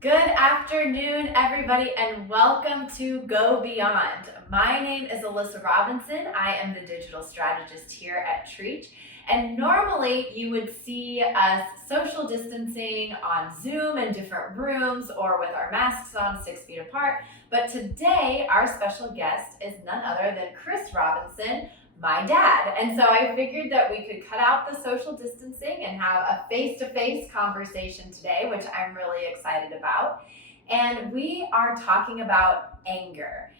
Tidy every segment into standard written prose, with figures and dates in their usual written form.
Good afternoon, everybody, and welcome to Go Beyond. My name is Alyssa Robinson. I am the digital strategist here at Trietsch. And normally you would see us social distancing on Zoom in different rooms or with our masks on 6 feet apart. But today, our special guest is none other than Chris Robinson, my dad. And so I figured that we could cut out the social distancing and have a face-to-face conversation today, which I'm really excited about. And we are talking about anger.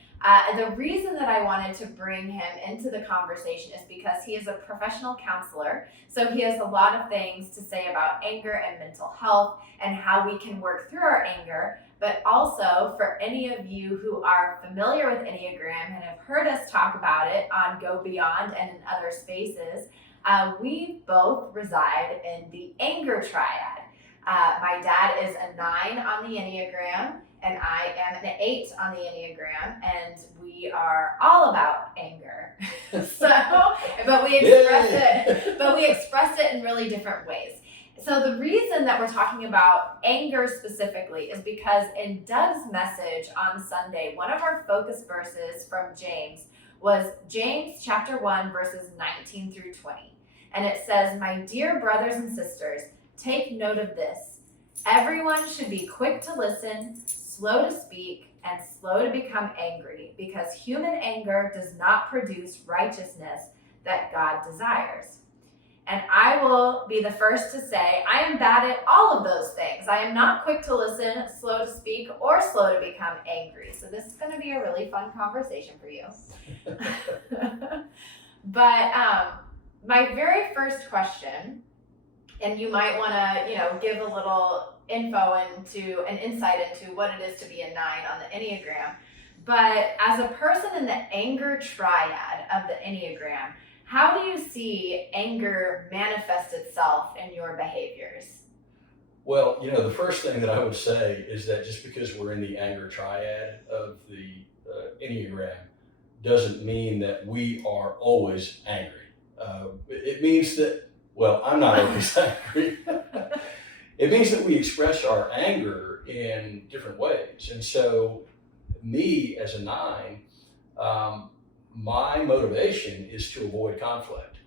The reason that I wanted to bring him into the conversation is because he is a professional counselor. So he has a lot of things to say about anger and mental health and how we can work through our anger. But also, for any of you who are familiar with Enneagram and have heard us talk about it on Go Beyond and in other spaces, we both reside in the Anger Triad. My dad is a 9 on the Enneagram, and I am an 8 on the Enneagram, and we are all about anger. But we express it in really different ways. So the reason that we're talking about anger specifically is because in Doug's message on Sunday, one of our focus verses from James was James chapter 1, verses 19 through 20. And it says, "My dear brothers and sisters, take note of this. Everyone should be quick to listen, slow to speak, and slow to become angry, because human anger does not produce righteousness that God desires." And I will be the first to say, I am bad at all of those things. I am not quick to listen, slow to speak, or slow to become angry. So this is going to be a really fun conversation for you. But my very first question, and you might want to, give a little info into an insight into what it is to be a 9 on the Enneagram. But as a person in the anger triad of the Enneagram, how do you see anger manifest itself in your behaviors? Well, the first thing that I would say is that just because we're in the anger triad of the Enneagram doesn't mean that we are always angry. It means that, I'm not always angry. It means that we express our anger in different ways. And so me as a 9, my motivation is to avoid conflict.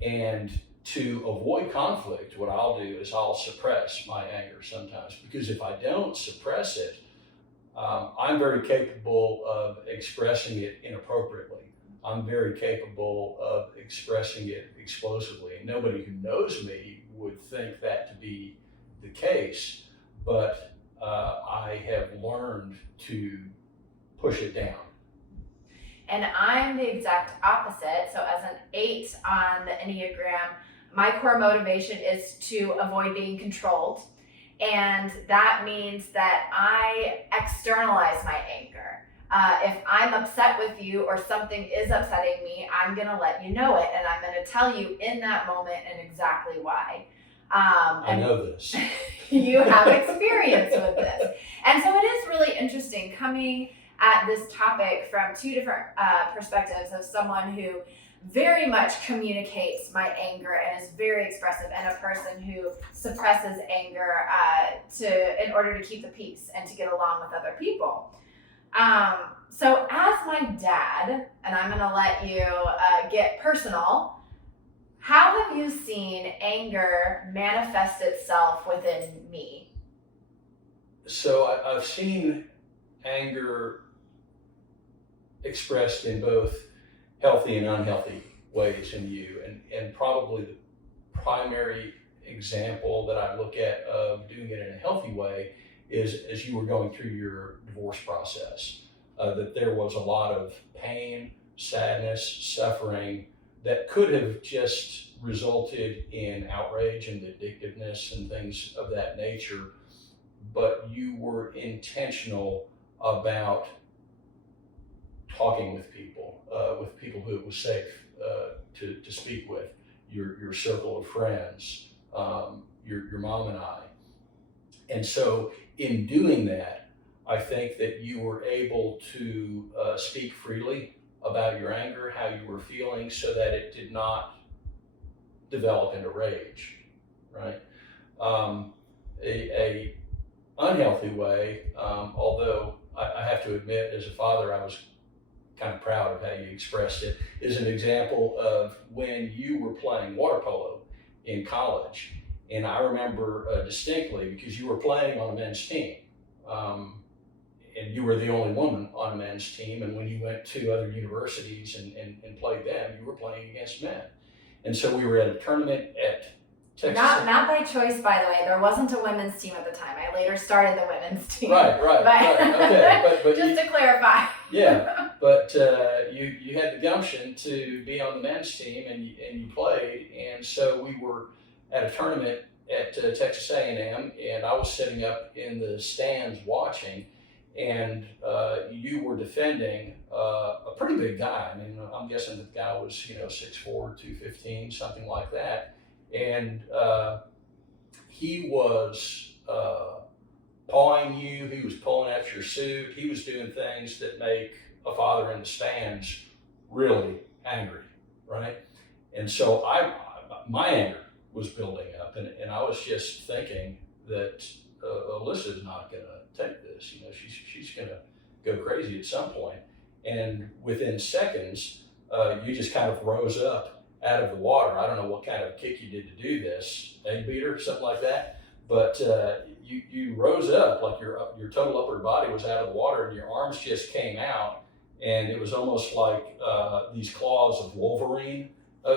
And to avoid conflict, what I'll do is I'll suppress my anger sometimes, because if I don't suppress it, I'm very capable of expressing it inappropriately. I'm very capable of expressing it explosively. And nobody who knows me would think that to be the case, but I have learned to push it down. And I'm the exact opposite. So as an 8 on the Enneagram, my core motivation is to avoid being controlled. And that means that I externalize my anger. If I'm upset with you or something is upsetting me, I'm going to let you know it. And I'm going to tell you in that moment and exactly why. I know this. You have experience with this. And so it is really interesting coming at this topic from two different perspectives of someone who very much communicates my anger and is very expressive, and a person who suppresses anger in order to keep the peace and to get along with other people. So as my dad, and I'm going to let you get personal, how have you seen anger manifest itself within me? So I've seen anger expressed in both healthy and unhealthy ways in you. And probably the primary example that I look at of doing it in a healthy way is as you were going through your divorce process, that there was a lot of pain, sadness, suffering that could have just resulted in outrage and vindictiveness and things of that nature, but you were intentional about talking with people who it was safe to speak with, your circle of friends, your mom and I. And so in doing that, I think that you were able to speak freely about your anger, how you were feeling, so that it did not develop into rage, right? A unhealthy way, although I have to admit, as a father, I was kind of proud of how you expressed it, is an example of when you were playing water polo in college. And I remember distinctly because you were playing on a men's team. And you were the only woman on a men's team. And when you went to other universities and played them, you were playing against men. And so we were at a tournament at Texas. Not by choice, by the way. There wasn't a women's team at the time. I later started the women's team. Right. Okay, but just to clarify. Yeah, but you had the gumption to be on the men's team, and you played, and so we were at a tournament at Texas A&M, and I was sitting up in the stands watching, and you were defending a pretty big guy. I mean, I'm guessing the guy was 6'4", 215, something like that, and he was pawing you. He was pulling at your suit. He was doing things that make a father in the stands really angry, right? And so my anger was building up, and I was just thinking that Alyssa is not going to take this. She's going to go crazy at some point. And within seconds, you just kind of rose up out of the water. I don't know what kind of kick you did to do this, egg beater, something like that. But you rose up, like your total upper body was out of the water, and your arms just came out, and it was almost like these claws of Wolverine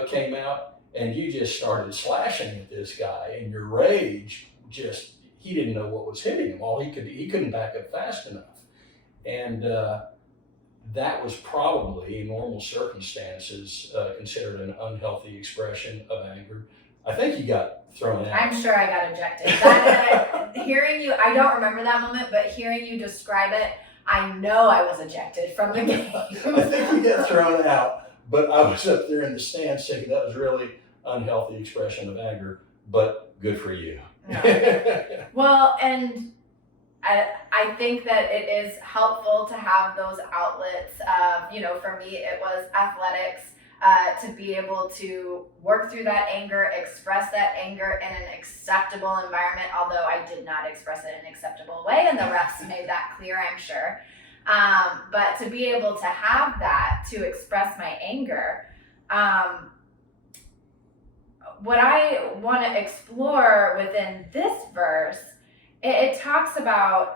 came out, and you just started slashing at this guy, and your rage he didn't know what was hitting him. He couldn't back up fast enough, and that was probably, in normal circumstances, considered an unhealthy expression of anger. I think you got thrown out. I'm sure I got ejected. Hearing you, I don't remember that moment, but hearing you describe it, I know I was ejected from the game. I think you got thrown out, but I was up there in the stands thinking that was really unhealthy expression of anger, but good for you. No. Well, and I think that it is helpful to have those outlets of, for me, it was athletics, to be able to work through that anger, express that anger in an acceptable environment, although I did not express it in an acceptable way, and the refs made that clear, I'm sure. But to be able to have that, to express my anger, what I want to explore within this verse, it talks about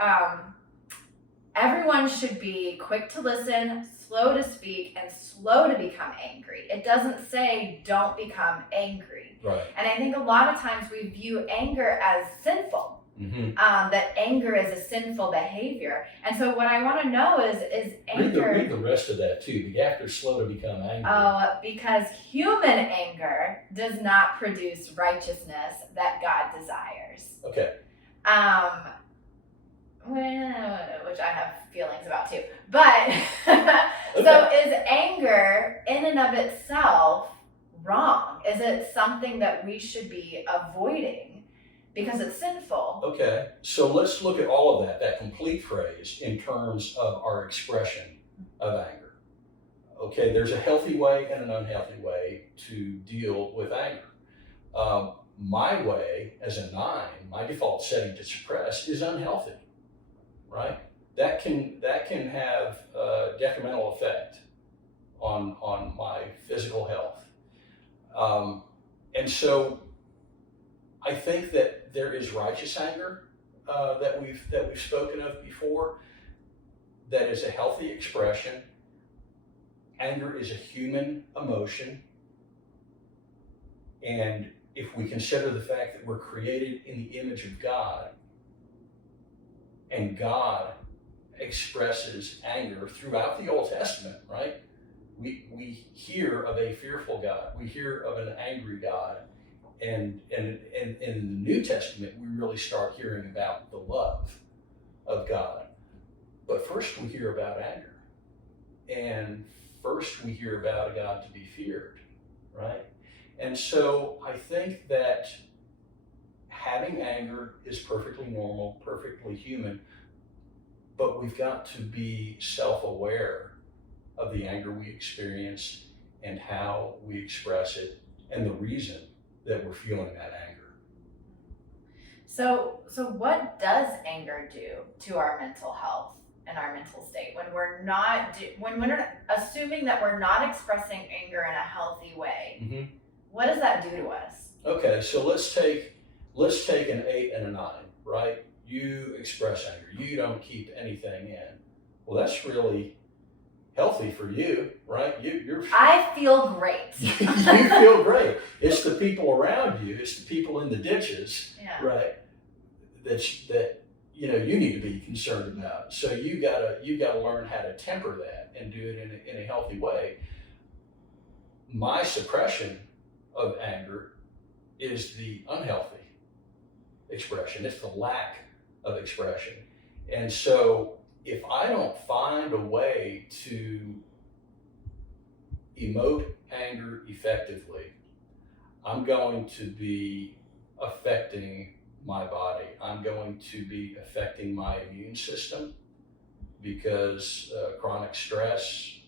everyone should be quick to listen, slow to speak, and slow to become angry. It doesn't say don't become angry. Right. And I think a lot of times we view anger as sinful. Mm-hmm. That anger is a sinful behavior. And so what I want to know is anger... Read the rest of that too, after slow to become angry. Oh, because human anger does not produce righteousness that God desires. Okay. Which I have feelings about too. But, Okay. So is anger in and of itself wrong? Is it something that we should be avoiding because it's sinful? Okay, so let's look at all of that complete phrase in terms of our expression of anger. Okay, there's a healthy way and an unhealthy way to deal with anger. My way, as a 9, my default setting to suppress is unhealthy, right? That can have a detrimental effect on my physical health. And so I think that there is righteous anger that we've spoken of before. That is a healthy expression. Anger is a human emotion, and if we consider the fact that we're created in the image of God, and God expresses anger throughout the Old Testament, right? We hear of a fearful God. We hear of an angry God. And in the New Testament, we really start hearing about the love of God. But first we hear about anger. And first we hear about a God to be feared, right? And so I think that having anger is perfectly normal, perfectly human, but we've got to be self-aware of the anger we experience and how we express it and the reason that we're feeling that anger. So what does anger do to our mental health and our mental state when when we're assuming that we're not expressing anger in a healthy way? Mm-hmm. What does that do to us? Okay, so let's take an 8 and a 9, right? You express anger. You don't keep anything in. Well, that's really healthy for you, right? I feel great. You feel great. It's the people around you. It's the people in the ditches, Yeah. right? That you need to be concerned about. So you gotta learn how to temper that and do it in a healthy way. My suppression of anger is the unhealthy expression. It's the lack of expression. And so if I don't find a way to emote anger effectively, I'm going to be affecting my body. I'm going to be affecting my immune system because chronic stress,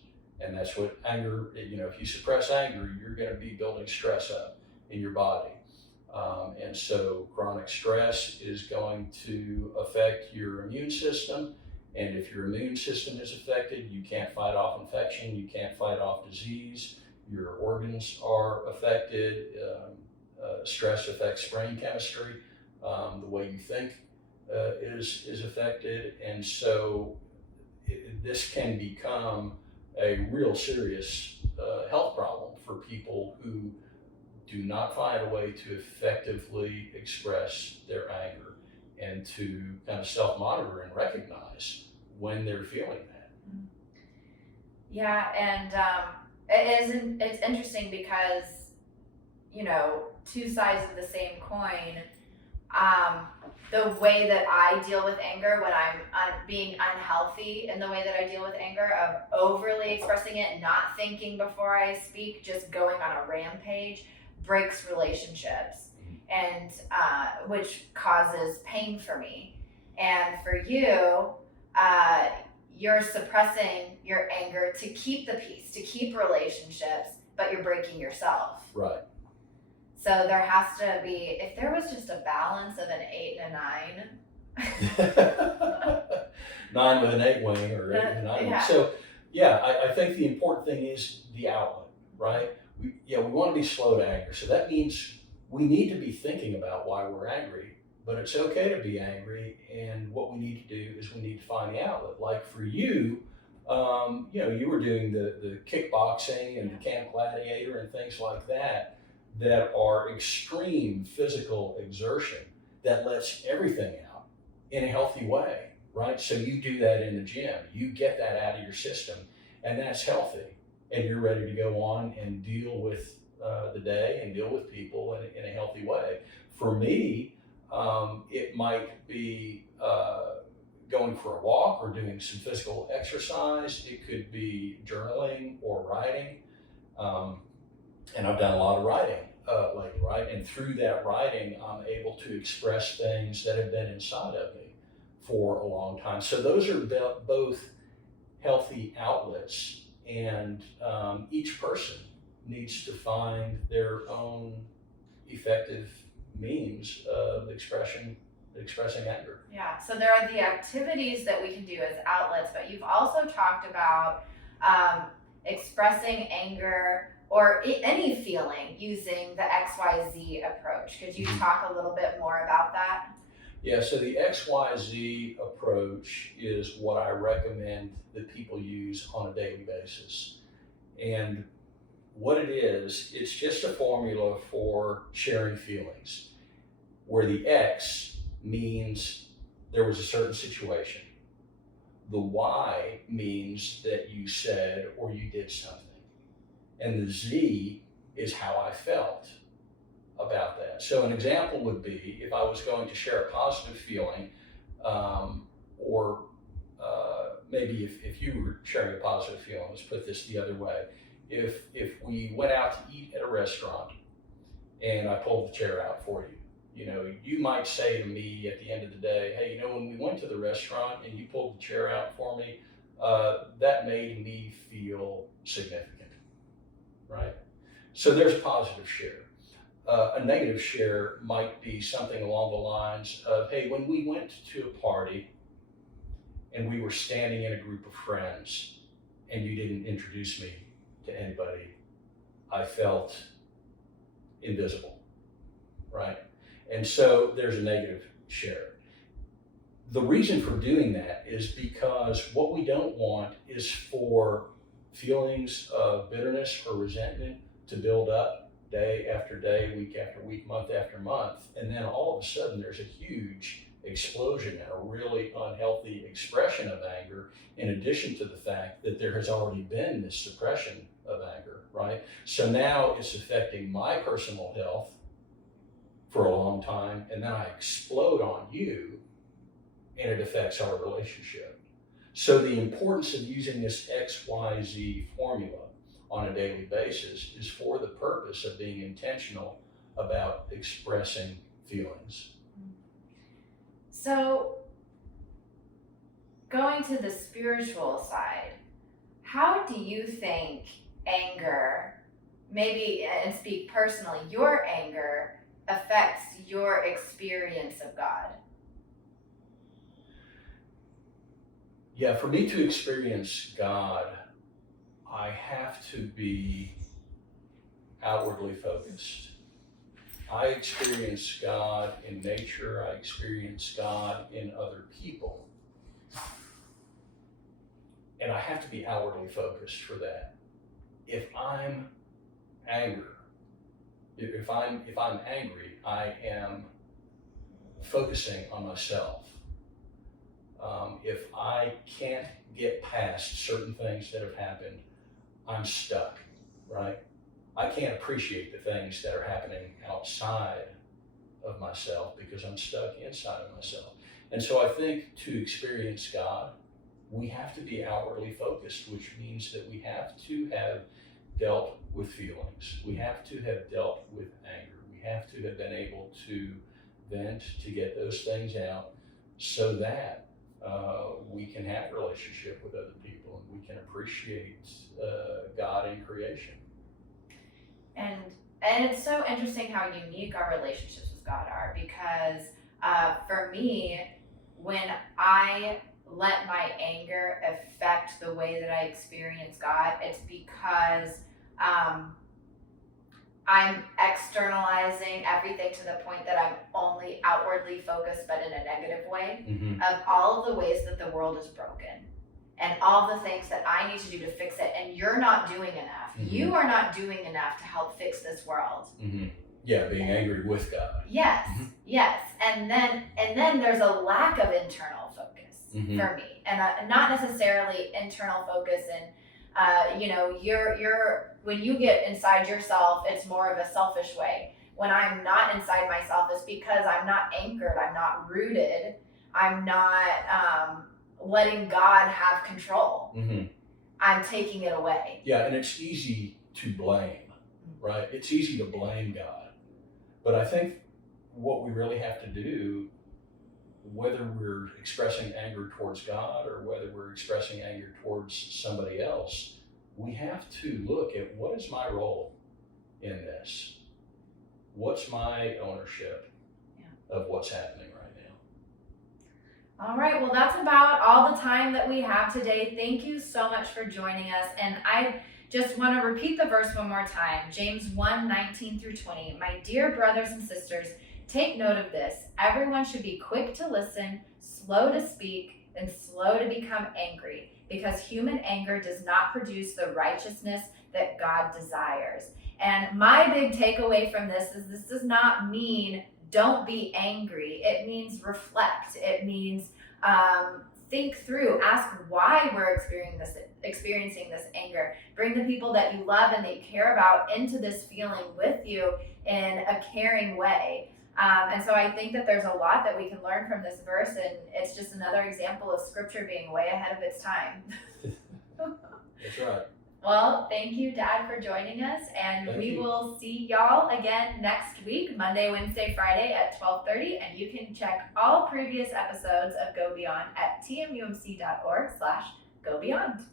and that's what anger, if you suppress anger, you're going to be building stress up in your body. And so chronic stress is going to affect your immune system. And if your immune system is affected, you can't fight off infection, you can't fight off disease, your organs are affected. Stress affects brain chemistry. The way you think is affected. And so this can become a real serious health problem for people who do not find a way to effectively express their anger and to kind of self-monitor and recognize when they're feeling that. Yeah, and it's interesting because, two sides of the same coin. The way that I deal with anger when I'm being unhealthy in the way that I deal with anger, of overly expressing it, not thinking before I speak, just going on a rampage, breaks relationships, and which causes pain for me. And for you, you're suppressing your anger to keep the peace, to keep relationships, but you're breaking yourself. Right. So there has to be, if there was just a balance of an 8 and a 9. 9 with an 8 wing or 8 with a 9 wing. Yeah. So I think the important thing is the outlet, right? We want to be slow to anger. So that means we need to be thinking about why we're angry, but it's okay to be angry. And what we need to do is we need to find the outlet. Like for you, you were doing the kickboxing and the Camp Gladiator and things like that are extreme physical exertion that lets everything out in a healthy way, right? So you do that in the gym, you get that out of your system, and that's healthy. And you're ready to go on and deal with the day and deal with people in a healthy way. For me, it might be going for a walk or doing some physical exercise. It could be journaling or writing. And I've done a lot of writing lately, right? And through that writing, I'm able to express things that have been inside of me for a long time. So those are both healthy outlets, and each person needs to find their own effective means of expressing anger. Yeah, so there are the activities that we can do as outlets, but you've also talked about expressing anger or any feeling using the XYZ approach. Could you talk a little bit more about that? Yeah, so the XYZ approach is what I recommend that people use on a daily basis. And what it is, it's just a formula for sharing feelings, where the X means there was a certain situation. The Y means that you said or you did something. And the Z is how I felt about that. So an example would be if I was going to share a positive feeling, or maybe if you were sharing a positive feeling, let's put this the other way. If we went out to eat at a restaurant and I pulled the chair out for you, you might say to me at the end of the day, hey, when we went to the restaurant and you pulled the chair out for me, that made me feel significant, right? So there's a positive share. A negative share might be something along the lines of, hey, when we went to a party and we were standing in a group of friends and you didn't introduce me to anybody, I felt invisible, right? And so there's a negative share. The reason for doing that is because what we don't want is for feelings of bitterness or resentment to build up day after day, week after week, month after month, and then all of a sudden there's a huge explosion and a really unhealthy expression of anger, in addition to the fact that there has already been this suppression of anger, right? So now it's affecting my personal health for a long time, and then I explode on you, and it affects our relationship. So the importance of using this XYZ formula on a daily basis is for the purpose of being intentional about expressing feelings. So, going to the spiritual side, how do you think anger, maybe, and speak personally, your anger affects your experience of God? Yeah, for me to experience God, I have to be outwardly focused. I experience God in nature, I experience God in other people. And I have to be outwardly focused for that. If I'm angry, if I'm angry, I am focusing on myself. If I can't get past certain things that have happened, I'm stuck, right? I can't appreciate the things that are happening outside of myself because I'm stuck inside of myself. And so I think to experience God, we have to be outwardly focused, which means that we have to have dealt with feelings. We have to have dealt with anger. We have to have been able to vent, to get those things out so that we can have relationship with other people and we can appreciate God in creation. And it's so interesting how unique our relationships with God are, because for me, when I let my anger affect the way that I experience God, it's because I'm externalizing everything to the point that I'm only outwardly focused, but in a negative way, of all of the ways that the world is broken and all the things that I need to do to fix it. And you're not doing enough. You are not doing enough to help fix this world. Yeah, being angry with God. Yes, yes. And then there's a lack of internal focus for me, and not necessarily internal focus and you're when you get inside yourself, it's more of a selfish way. When I'm not inside myself, it's because I'm not anchored, I'm not rooted, I'm not letting God have control. I'm taking it away. Yeah, and it's easy to blame, right? It's easy to blame God. But I think what we really have to do, whether we're expressing anger towards God or whether we're expressing anger towards somebody else, we have to look at what is my role in this? What's my ownership of what's happening right now? All right, well, that's about all the time that we have today. Thank you so much for joining us. And I just want to repeat the verse one more time. James 1:19-20. My dear brothers and sisters, take note of this. Everyone should be quick to listen, slow to speak, and slow to become angry, because human anger does not produce the righteousness that God desires. And my big takeaway from this is this does not mean don't be angry. It means reflect. It means think through, ask why we're experiencing this anger. Bring the people that you love and that you care about into this feeling with you in a caring way. And so I think that there's a lot that we can learn from this verse, and it's just another example of scripture being way ahead of its time. That's right. Well, thank you, Dad, for joining us, and we will see y'all again next week, Monday, Wednesday, Friday at 12:30, and you can check all previous episodes of Go Beyond at tmumc.org/gobeyond.